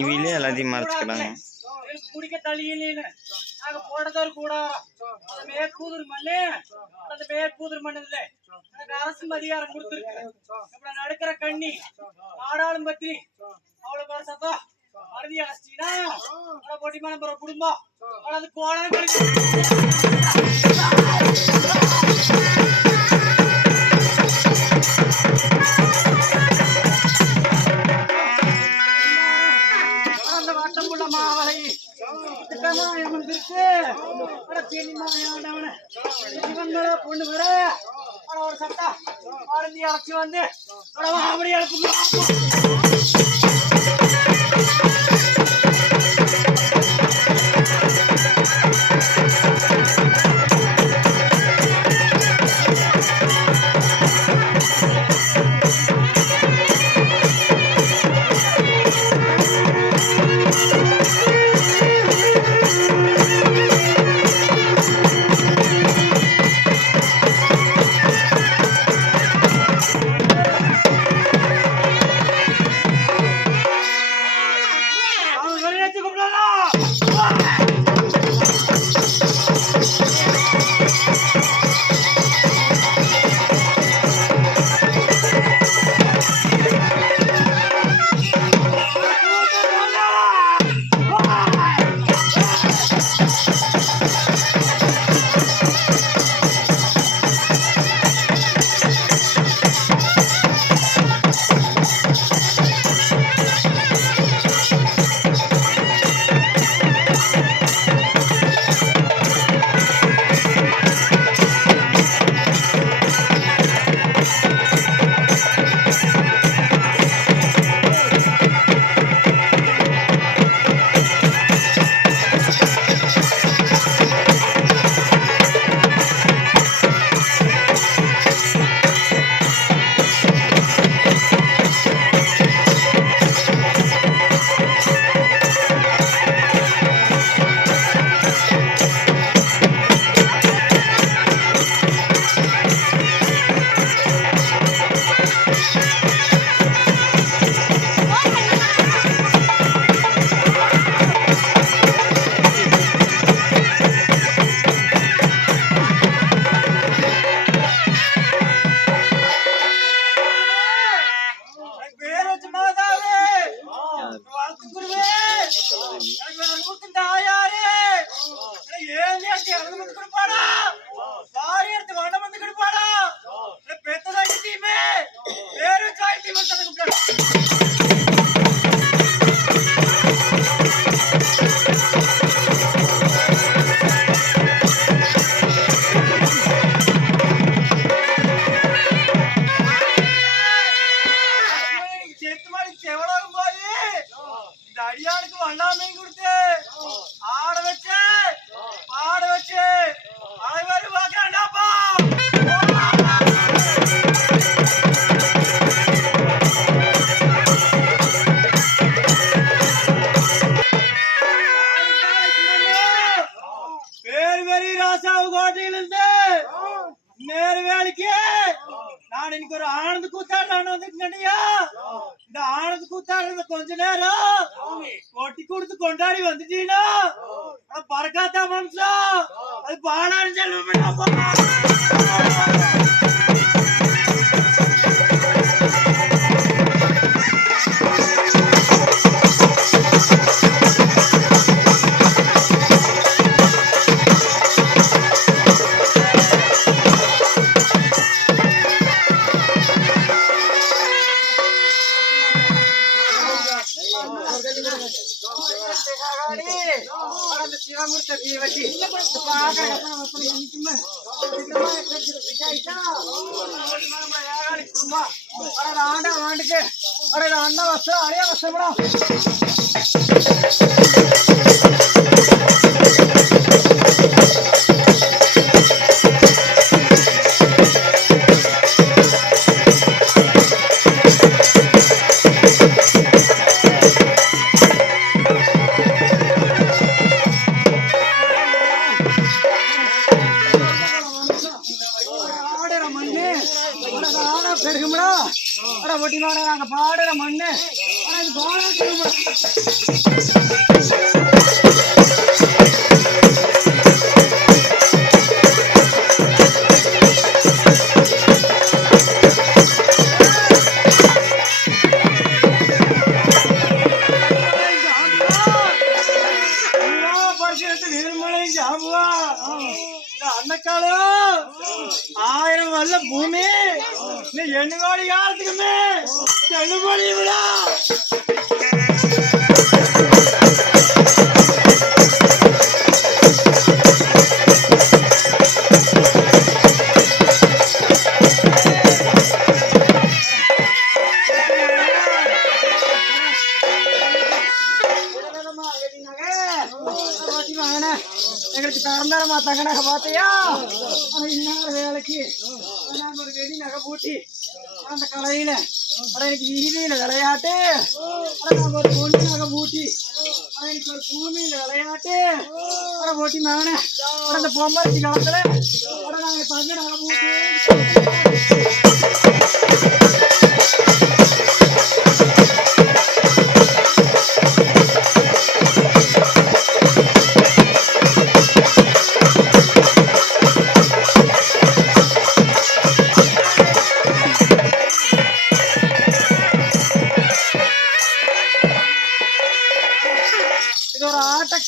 இவிலே எல்லாத்தையும் மறைச்சுக்கிறாங்க. குடிக்க தள்ளியில்லைன்னு நாங்க போட்டதோர் கூடாரம் அந்த மேற்கூதுர் மண்ணு அந்த மேற்கூதுர் மண்ணு இல்லை எனக்கு அரசு அதிகாரம் கொடுத்துருக்கு. இப்ப நடக்கிற கண்ணி நாடாளும் பத்தி அவ்வளவு பேர் சத்தம் அறுதி அழைச்சிட்டா போட்டிமான போற குடும்பம் அது கோலம் மாவலை பொண்ணு வர ஒரு சட்டா அறுதி அழைச்சி வந்து அப்படி எழுப்பு அடியானுக்கு வண்ணாமை கொடுத்து ஆட வச்சு பாட வச்சு அனைவரும் பார்க்கண்டாப்பா பேர்வெளி ராசாவு கோட்டையிலிருந்து நேர்வேலிக்கு நான் இன்னைக்கு ஒரு ஆனந்த கூத்தாடு வந்துட்டேன்யா. இந்த ஆனந்த கூத்தாடு கொஞ்ச நேரம் கொட்டி கொடுத்து கொண்டாடி வந்துட்டீங்கன்னா பறக்காத்தா வம்சம் அது பாடான்னு சொல்லுவேன். ஆண்டுக்கு அண்ணா வசம் அறைய வசப்படும் காலம் 1000 வல்ல பூமி நீ எண்ணுகோடி காலத்துக்குமே செல்லுபடி விடா. எங்களுக்கு தரந்தார மாத்தாங்க நகை பார்த்தியா இன்னொரு வேலைக்கு ஒரு வெடி நகை பூட்டி அந்த கலையில எனக்கு வீதியில விளையாட்டு ஒரு பொண்ணு நகை பூட்டி எனக்கு ஒரு பூமியில விளையாட்டு போட்டி மேன அந்த பொம்மரிசி காலத்துல நாங்க தங்க நகை பூட்டி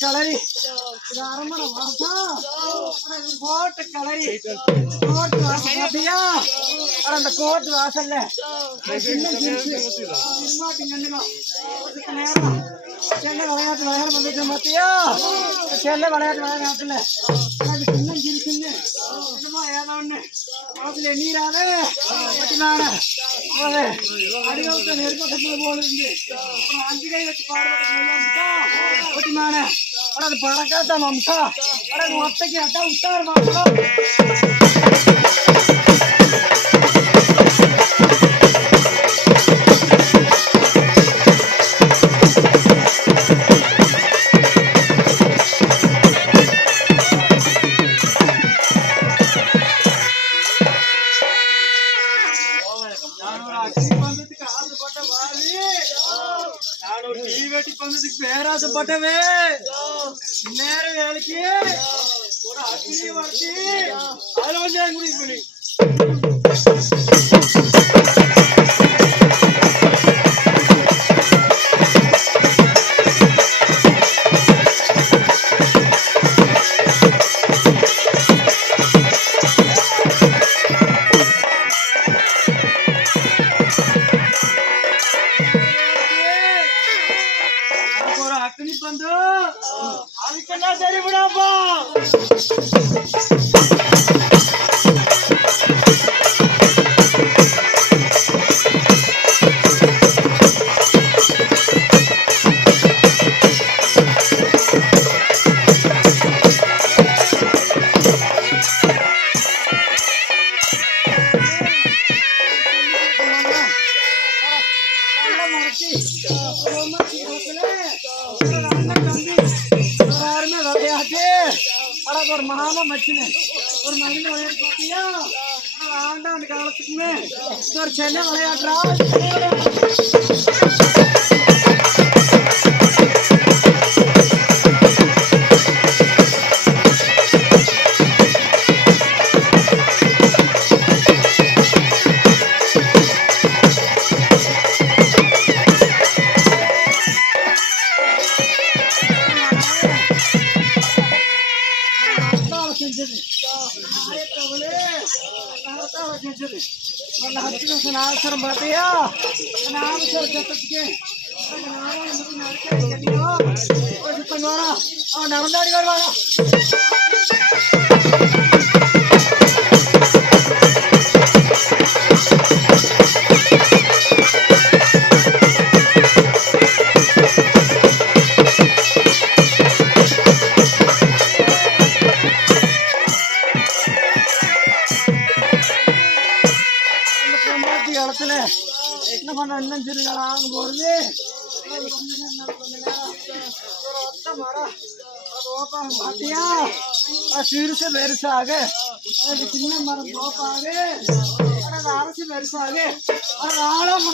களரி இது அரமணை வாசம் கோட்டை களரி கோட்டு வாசல் பாத்தியா அந்த கோட்டு வாசல்ல நேரம் சென்னை விளையாட்டு விளையாட வந்துட்டு பாத்தியா சென்னை விளையாட்டு விளையாட்டுல அது சின்னம் சிரிச்சுன்னு என்னமோ ஏதோ ஒண்ணு அதுல நீராது அடிவத்த நெருப்பக்கத்துல போல இருந்து அப்புறம் 5 கை வச்சு பாடுபட்டு அது பறக்காத வம்சா ஒத்தைக்கு அட்டா உத்தார மாசம் பேராசப்பட்டவே நேர வேலைக்கு ஒரு அக்னி வளர்த்தி ஆலோசனை முடிவு பண்ணி அதுக்கெல்லாம் சரி விடாப்பா ஒரு மகாமா மச்சின ஒரு மகிழ விளையாட்டு பார்த்தியா ஆண்டாண்டு காலத்துக்குமே ஒரு சென்னை விளையாடுறா அவசரம் பார்த்தியா அவசரம் சத்தத்துக்கு நடந்தாடி வருவாங்க காலத்துல என்ன பண்ண இன்னும் சிறுகாலம் ஆகும் போது பாத்தியா சிறுசு பெருசாக சின்ன மரம் தோப்பாக அரசு பெருசாக ஆழம்